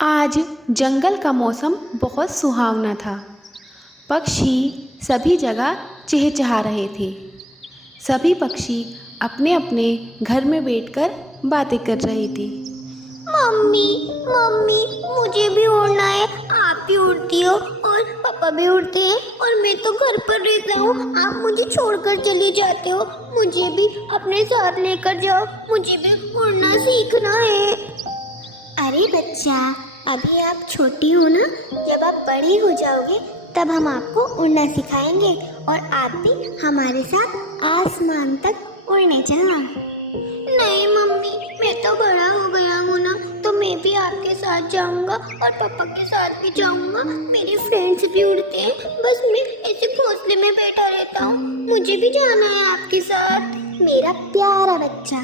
आज जंगल का मौसम बहुत सुहावना था। पक्षी सभी जगह चहचहा रहे थे। सभी पक्षी अपने अपने घर में बैठकर बातें कर रहे थे। मम्मी मम्मी मुझे भी उड़ना है। आप भी उड़ती हो और पापा भी उड़ते हैं और मैं तो घर पर रहता हूँ। आप मुझे छोड़कर चले जाते हो। मुझे भी अपने साथ लेकर जाओ। मुझे भी उड़ना सीखना है। अरे बच्चा, अभी आप छोटी हो ना। जब आप बड़ी हो जाओगे तब हम आपको उड़ना सिखाएंगे और आप भी हमारे साथ आसमान तक उड़ने चलना। नहीं मम्मी, मैं तो बड़ा हो गया हूँ ना, तो मैं भी आपके साथ जाऊँगा और पापा के साथ भी जाऊँगा। मेरे फ्रेंड्स भी उड़ते हैं, बस मैं ऐसे घोंसले में बैठा रहता हूँ। मुझे भी जाना है आपके साथ। मेरा प्यारा बच्चा,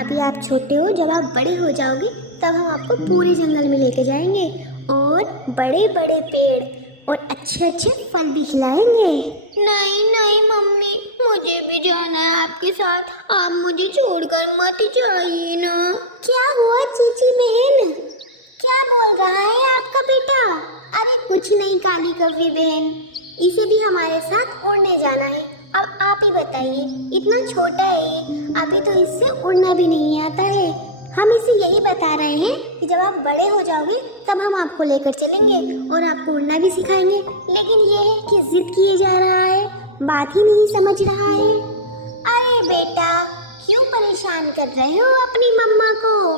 अभी आप छोटे हो, जब आप बड़े हो जाओगे तब हम आपको पूरे जंगल में लेके जाएंगे और बड़े बड़े पेड़ और अच्छे अच्छे फल भी खिलाएंगे। नहीं नहीं मम्मी, मुझे भी जाना है आपके साथ। आप मुझे छोड़कर मत जाइए ना। क्या हुआ चीची बहन? क्या बोल रहा है आपका बेटा? अरे कुछ नहीं काली कव्वी बहन, इसे भी हमारे साथ उड़ने जाना है। अब आप ही बताइए, इतना छोटा है ये, अभी तो इससे उड़ना भी नहीं आता है। हम इसे यही बता रहे हैं कि जब आप बड़े हो जाओगे तब हम आपको लेकर चलेंगे और आपको उड़ना भी सिखाएंगे। लेकिन ये है कि जिद किए जा रहा है, बात ही नहीं समझ रहा है। अरे बेटा, क्यों परेशान कर रहे हो अपनी मम्मा को?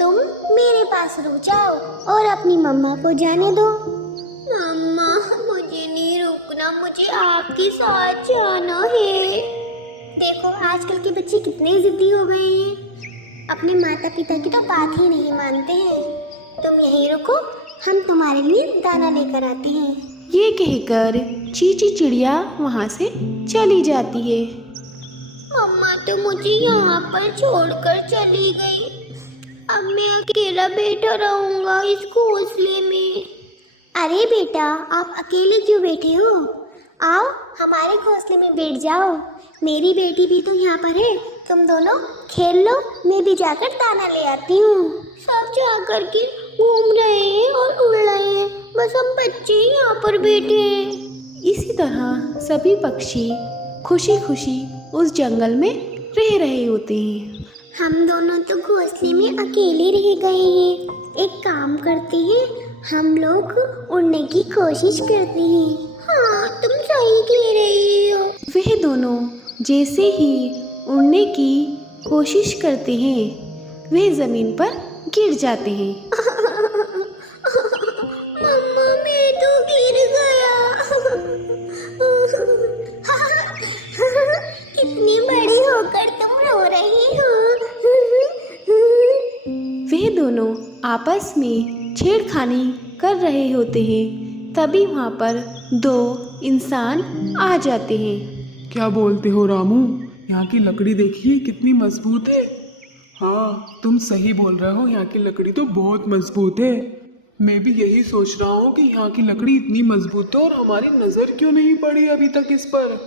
तुम मेरे पास रुक जाओ और अपनी मम्मा को जाने दो। मम्मा, मुझे नहीं रुकना, मुझे आपके साथ जाना है। देखो आजकल के बच्चे कितने जिद्दी हो गए हैं, अपने माता पिता की तो बात ही नहीं मानते हैं। तुम यहीं रुको, हम तुम्हारे लिए दाना लेकर आते हैं। ये कहकर चीची चिड़िया वहाँ से चली जाती है। मम्मा तो मुझे यहाँ पर छोड़कर चली गई। अब मैं अकेला बैठा रहूँगा इस घोंसले में। अरे बेटा, आप अकेले क्यों बैठे हो? आओ हमारे घोंसले में बैठ जाओ। मेरी बेटी भी तो यहाँ पर है, तुम दोनों खेल लो, मैं भी जाकर दाना ले आती हूँ। सब जाकर के घूम रहे हैं और उड़ रहे हैं, बस हम बच्चे यहाँ पर बैठे हैं। इसी तरह सभी पक्षी खुशी खुशी उस जंगल में रह रहे होते हैं। हम दोनों तो घोंसले में अकेले रह गए हैं। एक काम करते हैं, हम लोग उड़ने की कोशिश करते हैं। हाँ, तुम सही कह रही हो। वह दोनों जैसे ही उड़ने की कोशिश करते हैं वह जमीन पर गिर जाते हैं। मम्मा, मैं तो गिर गया। इतनी बड़ी होकर तुम रो रही हो। वह दोनों आपस में छेड़खानी कर रहे होते हैं, तभी वहाँ पर दो इंसान आ जाते हैं। क्या बोलते हो रामू? यहाँ की लकड़ी देखिए कितनी मजबूत है। हाँ, तुम सही बोल रहे हो, यहाँ की लकड़ी तो बहुत मजबूत है। मैं भी यही सोच रहा हूँ कि यहाँ की लकड़ी इतनी मजबूत है और हमारी नज़र क्यों नहीं पड़ी अभी तक इस पर।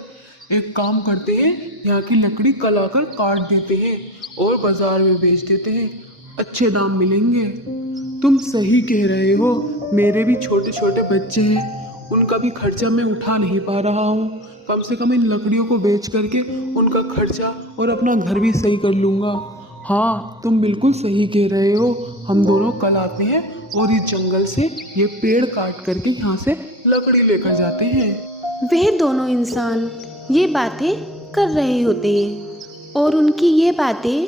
एक काम करते हैं, यहाँ की लकड़ी कल आकर काट देते हैं और बाजार में बेच देते हैं, अच्छे दाम मिलेंगे। तुम सही कह रहे हो, मेरे भी छोटे छोटे बच्चे हैं, उनका भी खर्चा मैं उठा नहीं पा रहा हूँ। कम से कम इन लकड़ियों को बेच करके उनका खर्चा और अपना घर भी सही कर लूँगा। हाँ, तुम बिल्कुल सही कह रहे हो, हम दोनों कल आते हैं और इस जंगल से ये पेड़ काट करके यहाँ से लकड़ी लेकर जाते हैं। वह दोनों इंसान ये बातें कर रहे होते हैं और उनकी ये बातें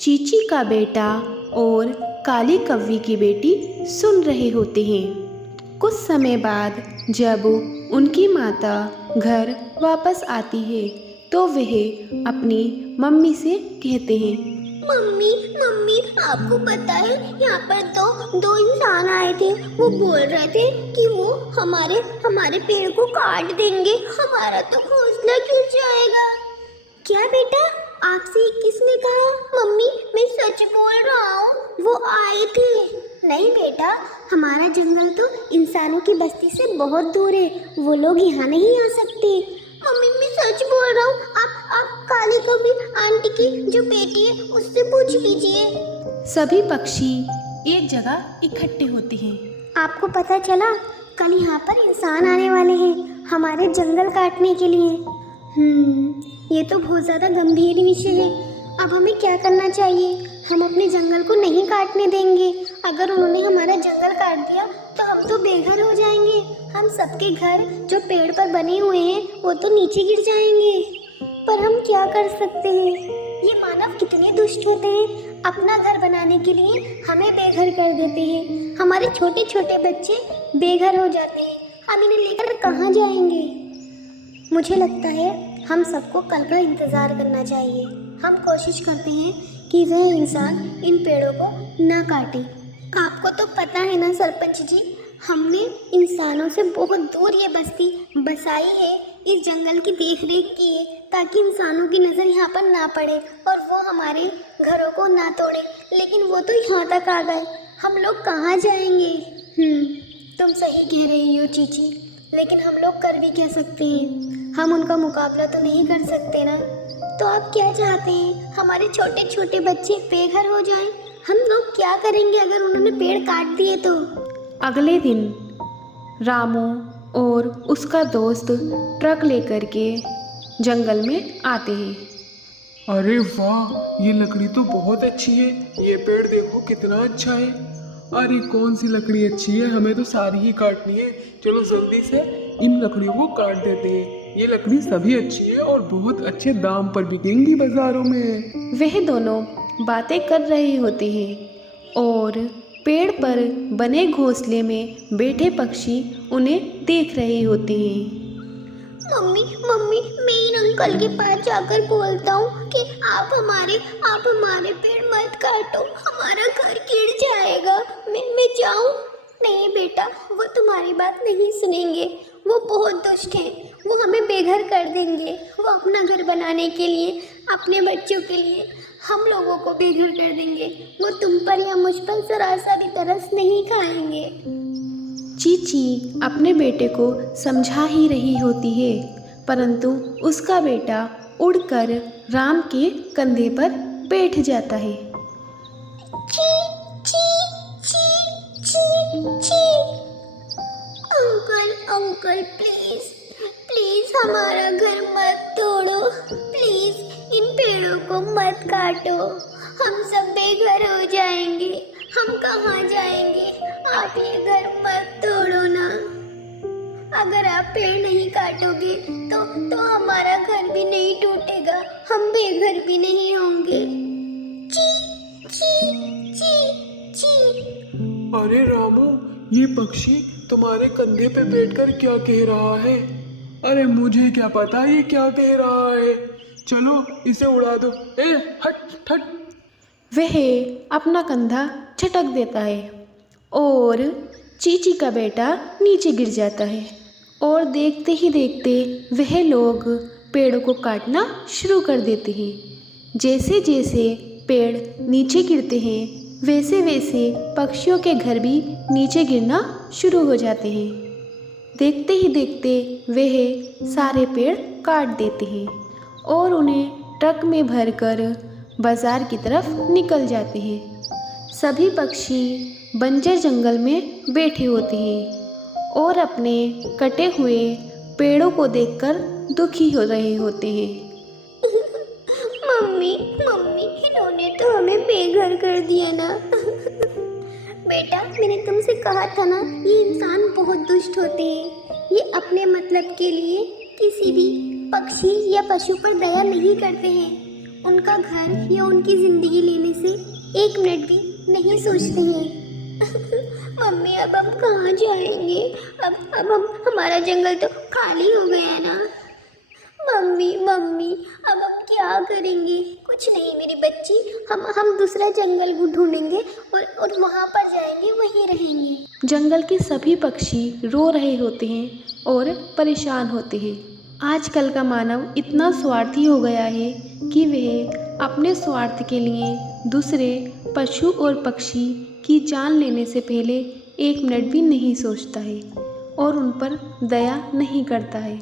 चीची का बेटा और काली कव्वी की बेटी सुन रहे होते हैं। कुछ समय बाद जब उनकी माता घर वापस आती है तो वह अपनी मम्मी से कहते हैं, मम्मी मम्मी, आपको पता है यहाँ पर दो इंसान आए थे। वो बोल रहे थे कि वो हमारे पेड़ को काट देंगे, हमारा तो घोंसला गिर जाएगा। क्या बेटा, आपसे किसने कहा? मम्मी, मैं सच बोल रहा हूँ, वो आए थे। नहीं बेटा, हमारा जंगल तो इंसानों की बस्ती से बहुत दूर है, वो लोग यहाँ नहीं आ सकते। मम्मी, मैं सच बोल रहा हूँ। आप काली कव्वी आंटी की जो बेटी है उससे पूछ लीजिए। सभी पक्षी एक जगह इकट्ठे होते हैं। आपको पता चला, कल यहाँ पर इंसान आने वाले हैं हमारे जंगल काटने के लिए। ये तो बहुत ज़्यादा गंभीर विषय है। अब हमें क्या करना चाहिए? हम अपने जंगल को नहीं काटने देंगे। अगर उन्होंने हमारा जंगल काट दिया तो हम तो बेघर हो जाएंगे। हम सबके घर जो पेड़ पर बने हुए हैं वो तो नीचे गिर जाएंगे। पर हम क्या कर सकते हैं? ये मानव कितने दुष्ट होते हैं, अपना घर बनाने के लिए हमें बेघर कर देते हैं। हमारे छोटे छोटे बच्चे बेघर हो जाते हैं। हम इन्हें लेकर कहाँ जाएंगे? मुझे लगता है हम सबको कल का इंतज़ार करना चाहिए। हम कोशिश करते हैं कि वह इंसान इन पेड़ों को ना काटे। आपको तो पता है ना सरपंच जी, हमने इंसानों से बहुत दूर ये बस्ती बसाई है, इस जंगल की देख रेख की है, ताकि इंसानों की नज़र यहाँ पर ना पड़े और वो हमारे घरों को ना तोड़े। लेकिन वो तो यहाँ तक आ गए, हम लोग कहाँ जाएंगे? तुम सही कह रही हो चीची, लेकिन हम लोग कर भी क्या सकते हैं? हम उनका मुकाबला तो नहीं कर सकते ना। तो आप क्या चाहते हैं? हमारे छोटे छोटे बच्चे बेघर हो जाएं? हम लोग क्या करेंगे अगर उन्होंने पेड़ काट दिए तो? अगले दिन रामू और उसका दोस्त ट्रक लेकर के जंगल में आते हैं। अरे वाह, ये लकड़ी तो बहुत अच्छी है। ये पेड़ देखो कितना अच्छा है। अरे कौन सी लकड़ी अच्छी है? हमें तो सारी ही काटनी है। चलो जल्दी से इन लकड़ियों को काट देते हैं। ये लकड़ी सभी अच्छी है और बहुत अच्छे दाम पर बिकेंगी बाजारों में। वह दोनों बातें कर रहे होते हैं और पेड़ पर बने घोंसले में बैठे पक्षी उन्हें देख रहे होते हैं। मम्मी मम्मी, मैं इन अंकल के पास जाकर बोलता हूँ कि आप हमारे पेड़ मत काटो, हमारा घर गिर जाएगा। मैं जाऊँ? नहीं बेटा, वो तुम्हारी बात नहीं सुनेंगे। वो बहुत दुष्ट हैं, वो हमें बेघर कर देंगे। वो अपना घर बनाने के लिए, अपने बच्चों के लिए हम लोगों को बेघर कर देंगे। वो तुम पर या मुझ पर जरा सा भी तरस नहीं खाएंगे। चीची अपने बेटे को समझा ही रही होती है, परंतु उसका बेटा उड़कर राम के कंधे पर बैठ जाता है। ची ची ची ची ची। अंकल अंकल प्लीज प्लीज हमारा घर मत तोड़ो, प्लीज इन पेड़ों को मत काटो। हम सब बेघर हो जाएंगे, हम कहाँ जाएंगे? आप ये घर मत तोड़ो ना। अगर आप पेड़ नहीं काटोगे तो हमारा घर भी नहीं टूटेगा, हम बेघर भी नहीं होंगे। ची ची ची ची। अरे रामू, ये पक्षी तुम्हारे कंधे पे बैठकर क्या कह रहा है? अरे मुझे क्या पता ये क्या कह रहा है। चलो इसे उड़ा दो। ए हट हट। वह अपना कंधा झटक देता है और चीची का बेटा नीचे गिर जाता है और देखते ही देखते वह लोग पेड़ों को काटना शुरू कर देते हैं। जैसे जैसे पेड़ नीचे गिरते हैं वैसे वैसे पक्षियों के घर भी नीचे गिरना शुरू हो जाते हैं। देखते ही देखते वह सारे पेड़ काट देते हैं और उन्हें ट्रक में भरकर बाजार की तरफ निकल जाते हैं। सभी पक्षी बंजर जंगल में बैठे होते हैं और अपने कटे हुए पेड़ों को देखकर दुखी हो रहे होते हैं। मम्मी मम्मी, इन्होंने तो हमें बेघर कर दिया ना। बेटा, मैंने तुमसे कहा था ना, ये इंसान बहुत दुष्ट होते हैं। ये अपने मतलब के लिए किसी भी पक्षी या पशु पर दया नहीं करते हैं। उनका घर या उनकी जिंदगी लेने से एक मिनट भी नहीं सोचते हैं। मम्मी, अब हम कहाँ जाएंगे? अब हमारा जंगल तो खाली हो गया ना। मम्मी मम्मी, अब हम क्या करेंगे? कुछ नहीं मेरी बच्ची, हम दूसरा जंगल ढूंढेंगे और वहाँ पर जाएंगे, वहीं रहेंगे। जंगल के सभी पक्षी रो रहे होते हैं और परेशान होते हैं। आजकल का मानव इतना स्वार्थी हो गया है कि वह अपने स्वार्थ के लिए दूसरे पशु और पक्षी की जान लेने से पहले एक मिनट भी नहीं सोचता है और उन पर दया नहीं करता है।